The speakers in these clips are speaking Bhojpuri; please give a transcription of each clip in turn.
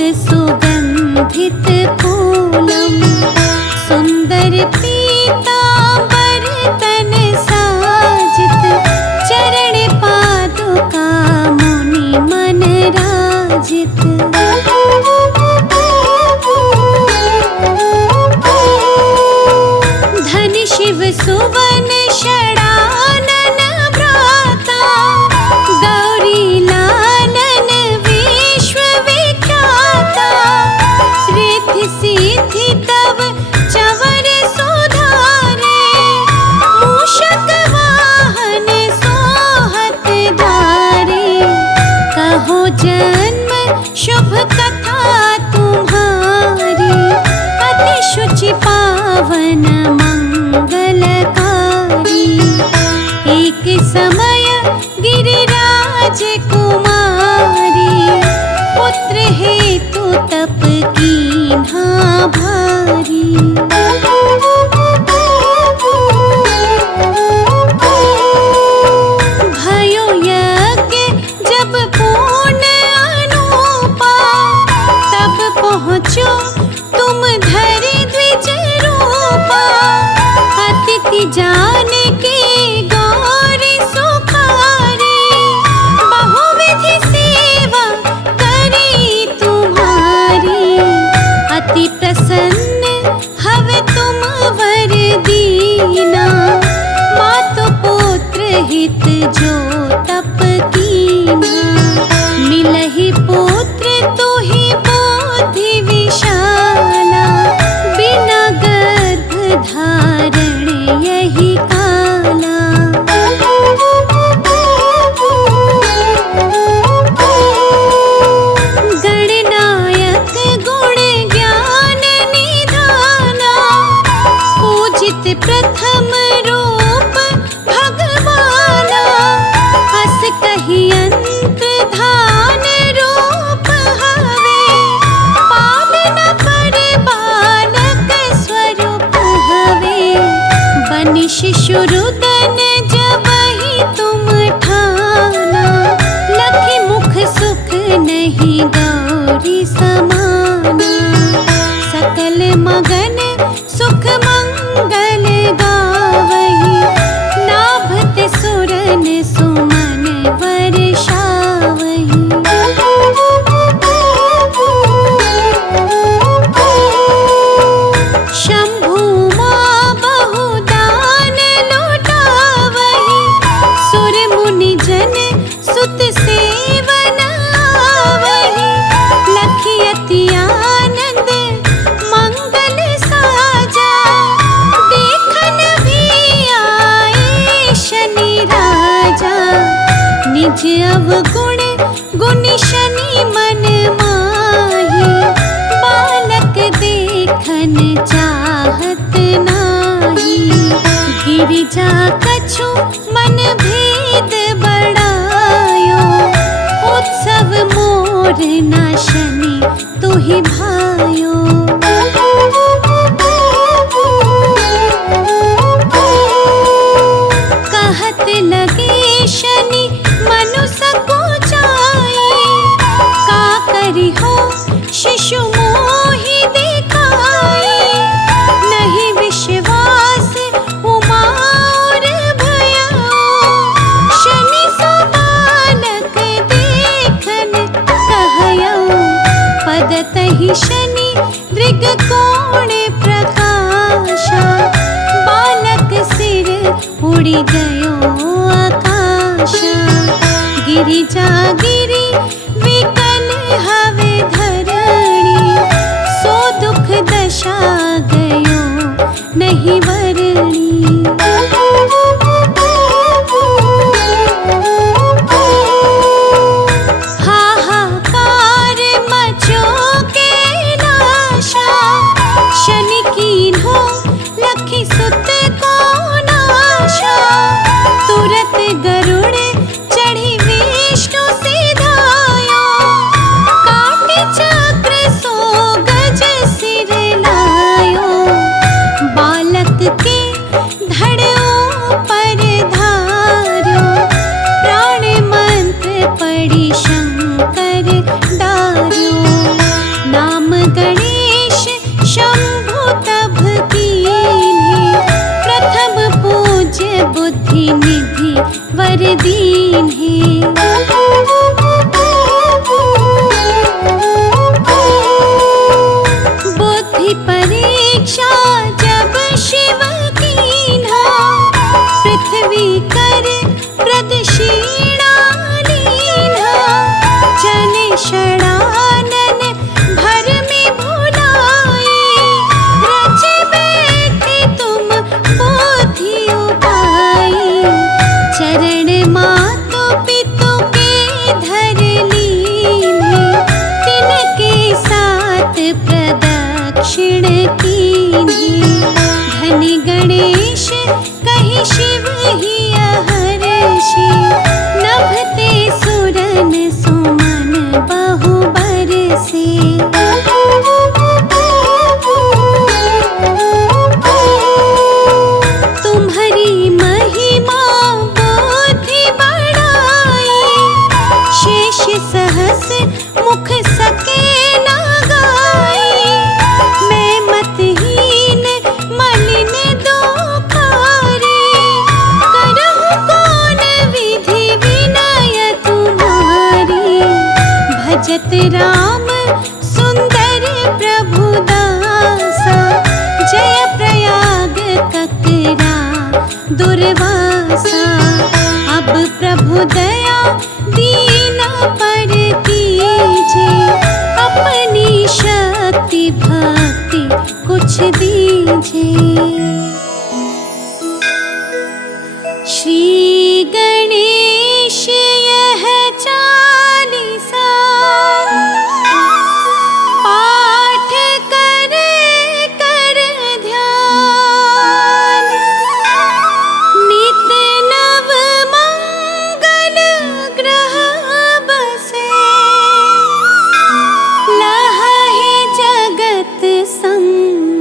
सुगन्धित फूलम् सुन्दर पीताम्बर तन साजित चरण पादुका मुनि मन राजित। धन शिव सुवन षडानन भ्राता गौरी लालन विश्व विख्याता। रिद्धि सिद्धि तव चवर सुधारे मूषक वाहन सोहत धारे। कहो जन्म शुभ कथा तुम्हारी अति शुचि पावन मंगलकारी। एक समय गिरिराज कुमारी पुत्र हेतु तप कीन्हा भारी। भयो यज्ञ जब पूर्ण अनूपा तब पहुँचो तुम धरि द्विज रूपा। अतिथि जान के गौरी सुखारी बहुविधि सेवा करी तुम्हारी। अति प्रसन्न हवे तुम वर दीना मातु पुत्र हित जो तप कीना। मिलहि पुत्र तुहि बुद्धि विशाला बिना गर्भ धारण यही काला। गणनायक गुण ज्ञान निधाना पूजित प्रथम रूप भगवाना। अस कहि अंत धान रूप हवे पालन पर बालक स्वरूप हवे। बनि शिशु रुदन जबहि तुम ठाना लखि मुख सुख नहीं गौरी समाना। सकल मगन सुख मंगल गावहि नाभत सुरन सुमन वर्षावहि। शंभु मां बहुदान लुटावहि सुर मुनि जन सुत सेवन आवहि। लखि अति आनंद मंगल साजा देखन भी आए शनि राजा। निज अवगुण गुण शनि मन माही बालक देखन चाहत नाही। गिरिजा कछु मन भेद बढ़ायो उत्सव मोर ना शनि तुहि भायो। कहत लगे शनि मनु सकुचाई का करि हो शिशु मोहि दिखाई। नहीं विश्वास उमा और भयो शनि सो बालक देखन कहयो। पदतहि शनि दृग कोण प्रकाशा बालक सिर उड़ि गयो आकाशा। गिरिजा गिरि विकल हवे धरणी सो दुख दशा गयो नहीं वरणी। हाहाकार मचो के नाशा शनि कीन्हो लखि सुत को नाशा। तुरत गरुड़ चढ़ी विष्णु सिधाए बुद्धि परीक्षा जब शिव कीन्हा, पृथ्वी कर प्रदक्षिणा लीन्हा। जने षडानन भर में भुलाए, रच बैठे तुम पोथी उपाय। चरण मातु पितु के धर लीन्हे, तिनके साथ प्रदक्षिण कीन्हे। धनि गणेश कहि शिव ही हर्षि, नभते सुरन सुमन बहु बरसे। तुम्हारी महिमा बुद्धि बढ़ाई, शेष सहस मुख सके न गाई। मैं मतहीन मलिन दोखारी, करहु कौन विधि विनय तुम्हारी। भजत राम सुंदर प्रभु दासा, जय प्रयाग ककरा दुर्वासा। अब प्रभु दया दीना पर कीजे, अपनी शक्ति भक्ति कुछ दीजे। श्री गणेश यह चालीसा, पाठ करे कर ध्यान। नित नव मंगल ग्रह बसे, लहहि जगत सम्मान।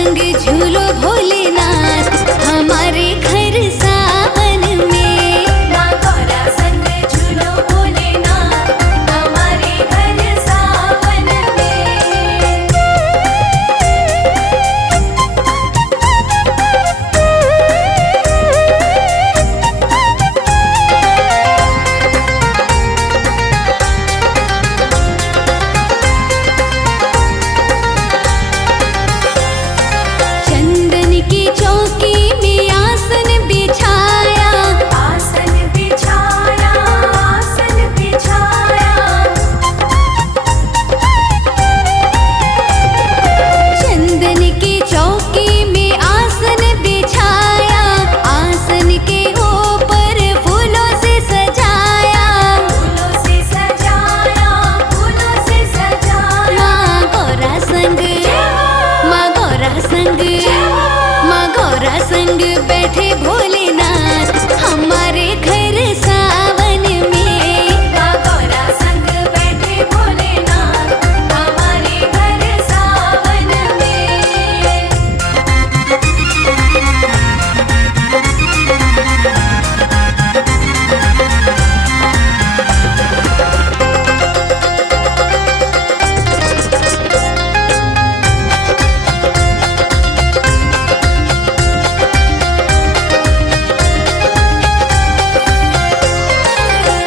संग झूलो भोलेनाथ हमारे घर सावन में। माँ गौरा संग झूलो भोलेनाथ हमारे घर सावन में। चंदन की चौकी में आसन बिछाया, आसन बिछाया, आसन बिछाया। चंदन की चौकी में आसन बिछाया, आसन के ऊपर फूलों से सजाया, फूलों से सजाया, फूलों से सजाया। माँ गौरा संग, माँ गौरा संग, माँ गौरा संग बैठे भोलेनाथ हमारे घर सावन में। माँ गौरा संग बैठे भोलेनाथ हमारे घर सावन में।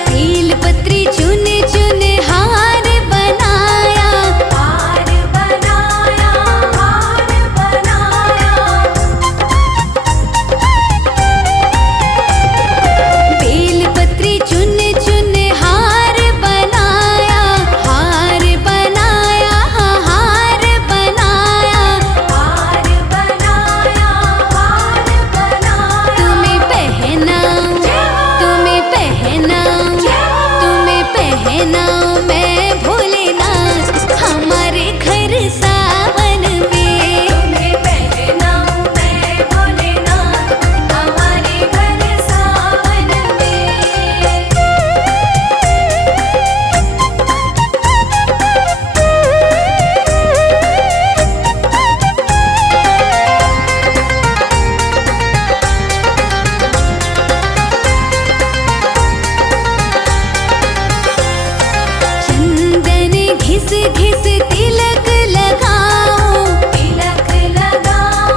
बेलपत्री चुन चुन हार बनाया, हार बनाया, हार बनाया। बेलपत्री चुन चुन हार बनाया, हार बनाया, हार बनाया, हार बनाया, हार बनाया। तुम्हें पहनाऊं, तुम्हें पहनाऊं, तुम्हें पहनाऊं मैं भोलेनाथ हमारे घर सावन में। तुम्हें पहनाऊं मैं भोलेनाथ हमारे घर सावन में। चंदन घिस घिस तिलक लगाओ, तिलक लगाओ,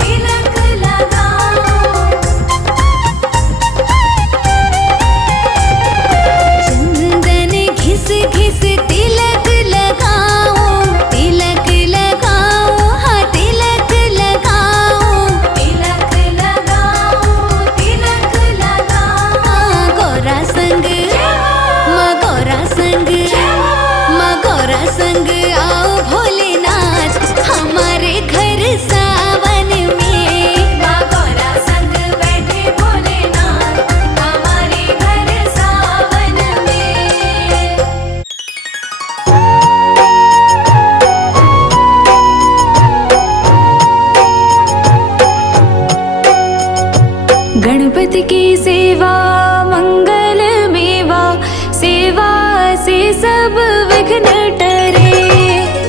तिलक लगाओ। चंदन घिस घिस तिलक लगाओ, तिलक लगाओ, हाँ तिलक लगाओ, तिलक लगाओ, तिलक लगाओ। माँ गौरा संग, माँ गौरा संग, माँ गौरा संग आओ भोलेनाथ हमारे घर सावन में। माँ गौरा संग बैठे भोलेनाथ हमारे घर सावन में। गणपति की सेवा मंगल मेवा, सेवा से सब विघ्न टरे।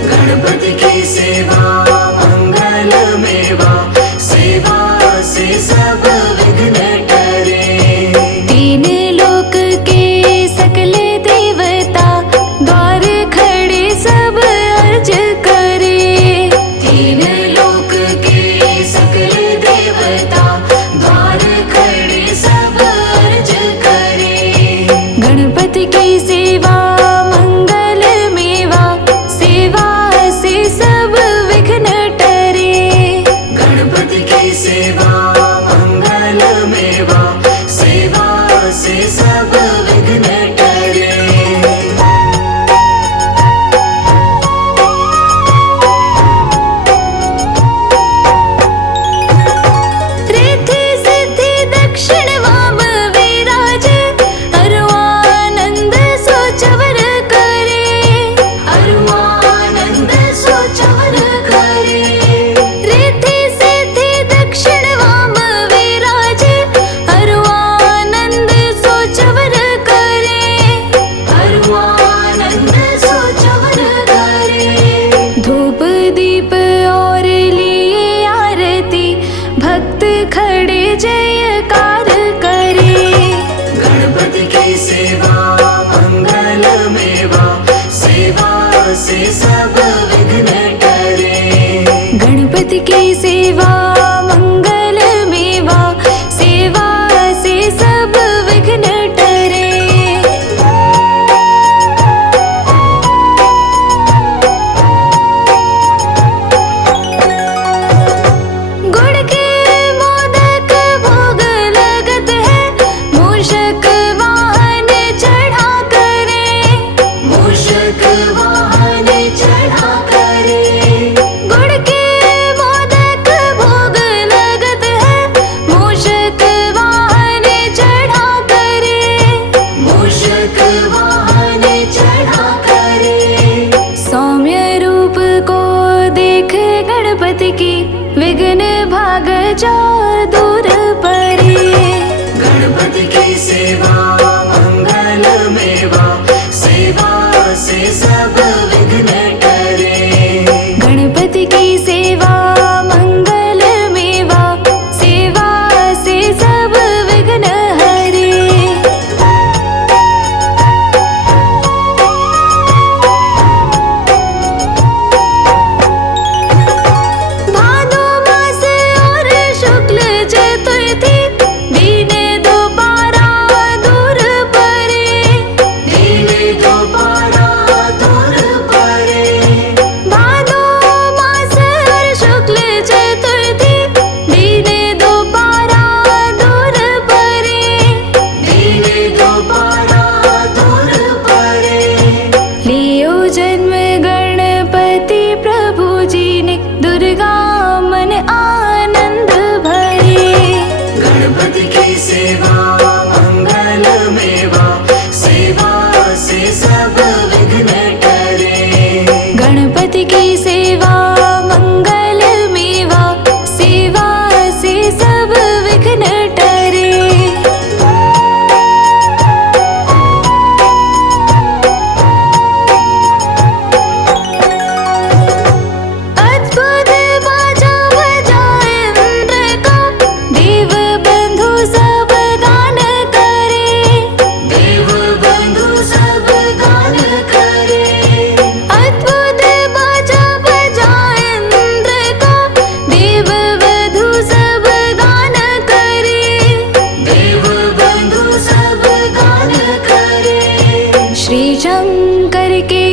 गणपति की सेवा मंगल मेवा, सेवा से सब विघ्न टरे। तीन लोक के सकल देवता द्वार खड़े सब अर्ज करे। तीन लोक के सकल देवता द्वार खड़े सब अर्ज करे। गणपति की सेवा मंगल मेवा, सेवा से सब विघ्न वाहन चढ़ा करे। गुड़ के मोदक भोग लगत है, मूषक वाहन चढ़ा करे। मूषक वाहन चढ़ा करे। सौम्य रूप को देख गणपति की, विघ्न भाग जाओ दूर परे। गणपति की सेवा मंगल मेवा, सेवा से सब विघ्न टरे। गणपति की सेवा मंगल मेवा, सेवा से सब विघ्न हरे। भादो मास और शुक्ल चतुर्थी, दीने दोबारा दूर परे। दीने दोबारा दूर परे। भादो मास और शुक्ल चतुर्थी, दीने दोबारा दूर परे। दीने दोबारा दूर परे। लियो जन्म गणपति प्रभु जी ने, दुर्गा मन आनंद भरे। गणपति की सेवा मंगल मेवा, सेवा से सब विघ्न टरे। गणपति की सेवा मंगल मेवा, सेवा से सब विघ्न टरे। अद्भुत बाजा बजाए इंद्र का, देव बंधु सब गान करे। देव बंधु सब गान करे। अद्भुत बाजा बजाए इंद्र का, देव बंधु सब गान करे। देव बंधु सब गान करे। श्री शंकर के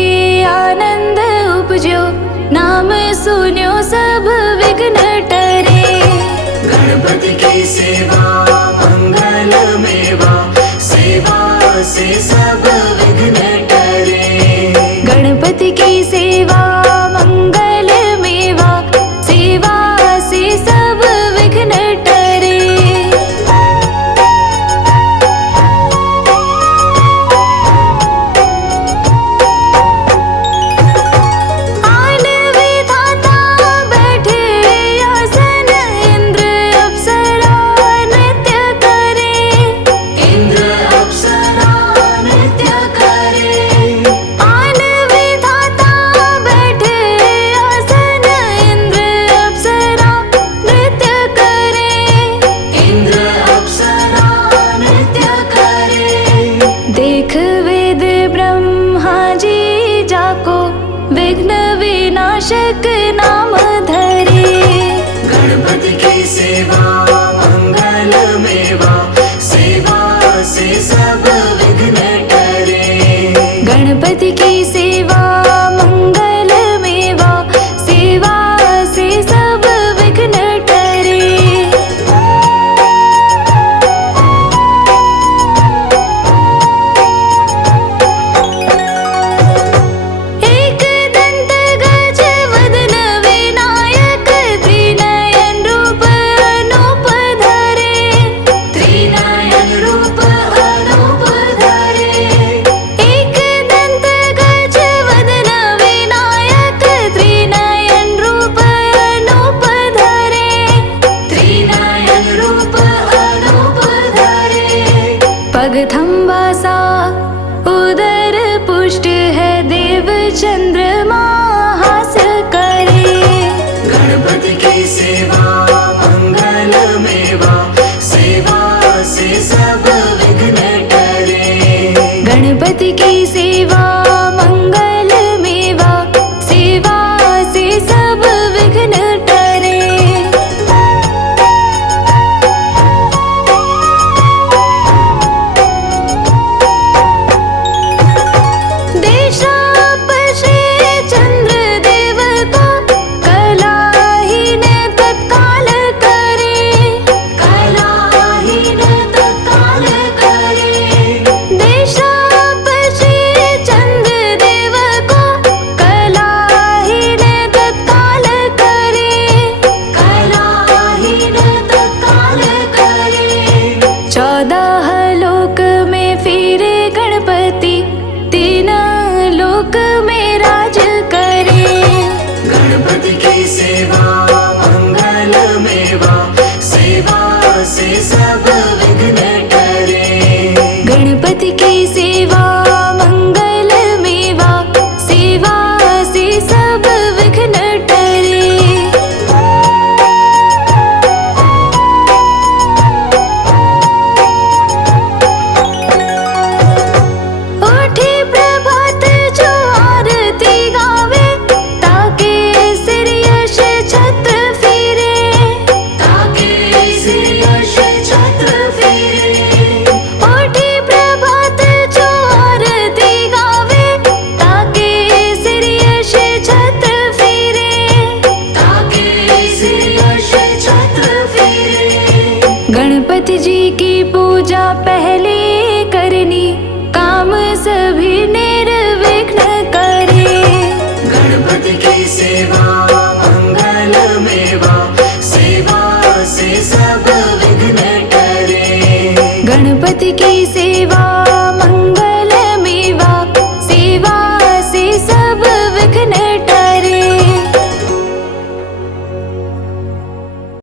आनंद उपजो, नाम सुन्यो सब विघ्न टरे। गणपति की सेवा मंगल मेवा, सेवा से सब विघ्न टरे। गणपति की सेवा मंगल मेवा, सेवा से सब विघ्न टरे। आन विधाता बैठे आसन, इंद्र अप्सरा नृत्य करे। इंद्र अप्सरा नृत्य करे। आन विधाता बैठे आसन, इंद्र अप्सरा नृत्य करे। इंद्र अप्सरा नृत्य करे। देख वेद ब्रह्मा जी जाको, विघ्न विनाशक नाम धरे। गणपति की सेवा मंगल मेवा, सेवा से सब विघ्न टरे। गणपति की सेवा मंगल मेवा, सेवा से सब विघ्न टरे। एक दंत गज वदन विनायक, त्रिनयन रूप अनूप धरे। त्रिनयन रूप अनूप धरे। एक दंत गज वदन लोक में राज करे। गणपति की सेवा मंगल मेवा, सेवा से सब विघ्न टरे। गणपति की सेवा मंगल मेवा, सेवा से सब विघ्न टरे। उठे प्रभात जो आरती गावे, ताके सिर यश छत्र फिरे। ताके सिर यश छत्र फिरे। उठे प्रभात जो आरती गावे, ताके सिर यश छत्र फिरे। ताके सिर यश छत्र फिरे। गणपति जी की पूजा पहले करनी, काम सभी निर्विघ्न करे। गणपति की सेवा मंगल मेवा, सेवा से सब विघ्न टरे। गणपति की